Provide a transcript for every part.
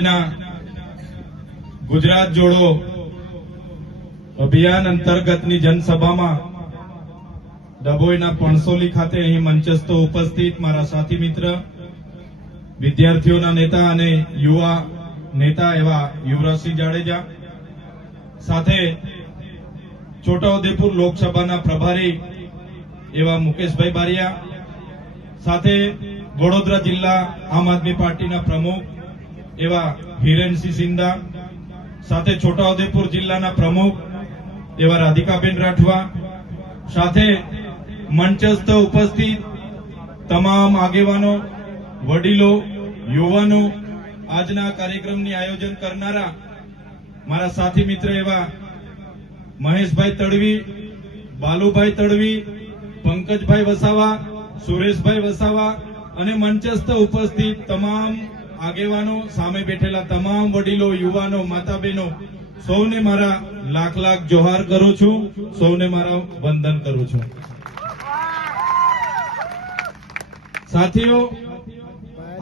આજના ગુજરાત જોડો અભિયાન અંતર્ગતની જનસભામાં ડભોઈના પણસોલી ખાતે અહીં મંચસ્થ ઉપસ્થિત મારા સાથી મિત્ર, વિદ્યાર્થીઓના નેતા અને યુવા નેતા એવા યુવરાજસિંહ જાડેજા, સાથે છોટાઉદેપુર લોકસભાના પ્રભારી એવા મુકેશભાઈ બારિયા, સાથે વડોદરા જિલ્લા આમ આદમી પાર્ટીના પ્રમુખ એવા હિરેનસિંહ સિંધા, સાથે છોટાઉદેપુર જિલ્લાના પ્રમુખ એવા રાધિકાબેન રાઠવા, સાથે મંચસ્થ ઉપસ્થિત તમામ આગેવાનો, વડીલો, યુવાનો, આજના કાર્યક્રમની આયોજન કરનારા મારા સાથી મિત્ર એવા મહેશભાઈ તડવી, બાલુભાઈ તડવી, પંકજભાઈ વસાવા, સુરેશભાઈ વસાવા અને મંચસ્થ ઉપસ્થિત તમામ આગેવાનો, સામે બેઠેલા તમામ વડીલો, યુવાનો, માતા બહેનો, સૌને મારા લાખ લાખ જોહાર કરું છું, સૌને મારા વંદન કરું છું. સાથીઓ,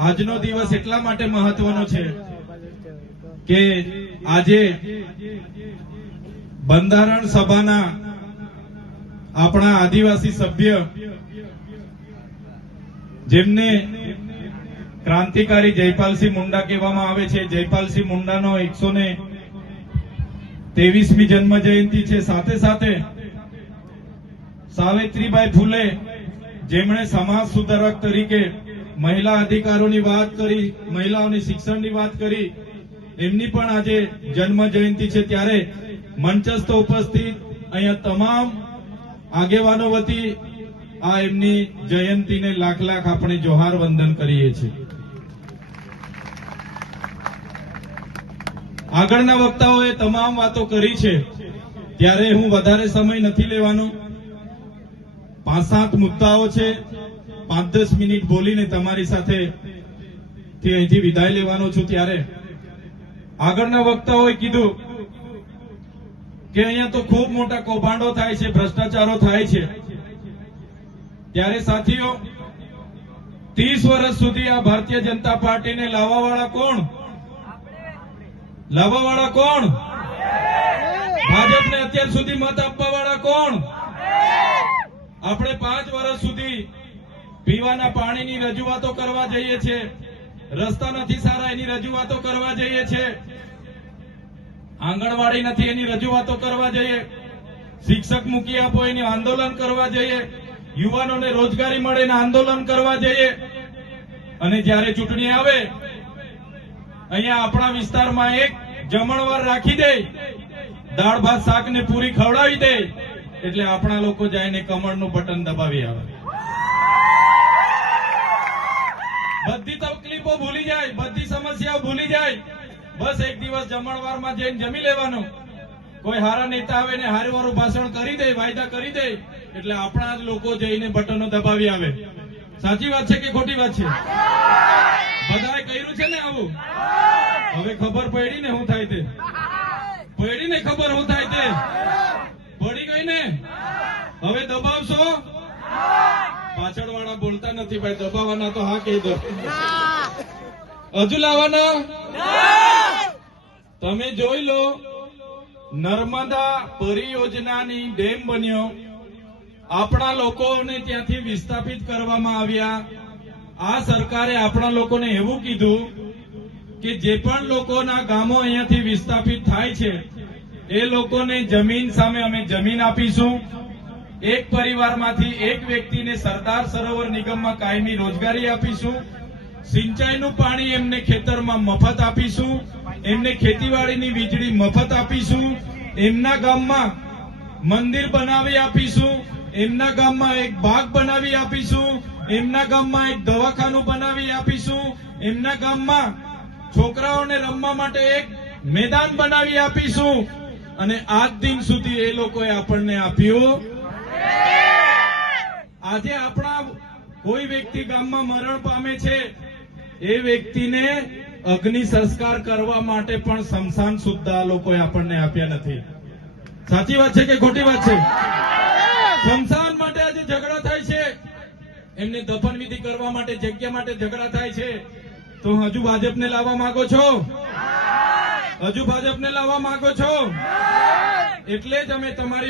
આજનો દિવસ એટલા માટે મહત્વનો છે કે આજે બંધારણ સભાના આપણા આદિવાસી સભ્ય, જેમને ક્રાંતિકારી જયપાલસિંહ મુંડા કહેવામાં આવે છે, જયપાલસિંહ મુંડાનો 123મી જન્મ જયંતિ છે. સાથે સાથે સાવિત્રીબાઈ ફૂલે, જેમણે સમાજ સુધારક તરીકે મહિલા અધિકારોની વાત કરી, મહિલાઓની શિક્ષણની વાત કરી, એમની પણ આજે જન્મ જયંતિ છે. ત્યારે મંચસ્થ ઉપસ્થિત અહીંયા તમામ આગેવાનો વતી આ એમની જયંતિને લાખ લાખ આપણે જોહાર વંદન કરીએ છીએ. આગળના વક્તાઓએ તમામ વાતો કરી છે, ત્યારે હું વધારે સમય નથી લેવાનો. 5-7 મુદ્દાઓ છે, 5-10 મિનિટ બોલીને તમારી સાથે અહીંથી વિદાય લેવાનો છું. ત્યારે આગળના વક્તાઓએ કીધું કે અહીંયા તો ખૂબ મોટા કૌભાંડો થાય છે, ભ્રષ્ટાચારો થાય છે. ત્યારે સાથીઓ, 30 વર્ષ સુધી આ ભારતીય જનતા પાર્ટીને લાવવાવાળા કોણ? લાવવાવાળા કોણ? ભાજપને અત્યાર સુધી મત આપવાવાળા કોણ? આપણે 5 વર્ષ સુધી પીવાના પાણીની રજૂઆતો કરવા જઈએ છીએ, રસ્તા નથી સારા એની રજૂઆતો કરવા જઈએ છીએ, આંગણવાડી નથી એની રજૂઆતો કરવા જઈએ, શિક્ષક મૂકી આપો એની આંદોલન કરવા જઈએ, યુવાનોને રોજગારી મળે એના આંદોલન કરવા જઈએ. અને જ્યારે ચૂંટણી આવે, અહીંયા આપણા વિસ્તારમાં એક જમણવાર રાખી દે, દાળ ભાત શાક ને પૂરી ખવડાવી દે, એટલે આપણા લોકો જઈને કમળનું બટન દબાવી આવે. બધી તકલીફો ભૂલી જાય, બધી સમસ્યાઓ ભૂલી જાય, બસ એક દિવસ જમણવારમાં જઈને જમી લેવાનું. કોઈ હારા નેતા આવે ને હારું ભાષણ કરી દે, વાયદા કરી દે, એટલે આપણા જ લોકો જઈને બટનો દબાવી આવે. સાચી વાત છે કે ખોટી વાત છે? બધાએ કર્યું છે ને આવું? હવે ખબર પડી ને શું થાય તે? પડી ને ખબર શું થાય તે? પડી ગઈ ને? હવે દબાવશો? પાછળ વાળા બોલતા નથી ભાઈ, દબાવવાના તો હા કહી દો. હજુ લાવવાના? તમે જોઈ લો, નર્મદા પરિયોજનાની ડેમ બન્યો, આપણા લોકોને ત્યાંથી વિસ્થાપિત કરવામાં આવ્યા. આ સરકારે આપણા લોકોને એવું કીધું કે જે પણ લોકોના ગામો અહીંયાથી વિસ્થાપિત થાય છે એ લોકોને જમીન સામે અમે જમીન આપીશું. એક પરિવારમાંથી એક વ્યક્તિને સરદાર સરોવર નિગમમાં કાયમી રોજગારી આપીશું. સિંચાઈનું પાણી એમને ખેતરમાં મફત આપીશું. એમને ખેતીવાડીની વીજળી મફત આપીશું. એમના ગામમાં મંદિર બનાવી આપીશું. એમના ગામમાં એક બાગ બનાવી આપીશું. એમના ગામમાં એક દવાખાનું બનાવી આપીશું. એમના ગામમાં છોકરાઓને રમવા માટે એક મેદાન બનાવી આપીશું. અને આજ દિન સુધી એ લોકોએ આપણને આપ્યું. આજે આપણા કોઈ વ્યક્તિ ગામમાં મરણ પામે છે, એ વ્યક્તિને અગ્નિ સંસ્કાર કરવા માટે પણ સ્મશાન સુદ્ધા લોકોએ આપણને આપ્યા નથી. સાચી વાત છે કે ખોટી વાત છે? સ્મશાન માટે આજે ઝઘડા થાય છે, એમની દફન વિધિ કરવા માટે જગ્યા માટે ઝઘડા થાય છે. તો હજુ ભાજપને લાવવા માંગો છો? હજુ ભાજપને લાવવા માંગો છો? એટલે જ અમે તમારી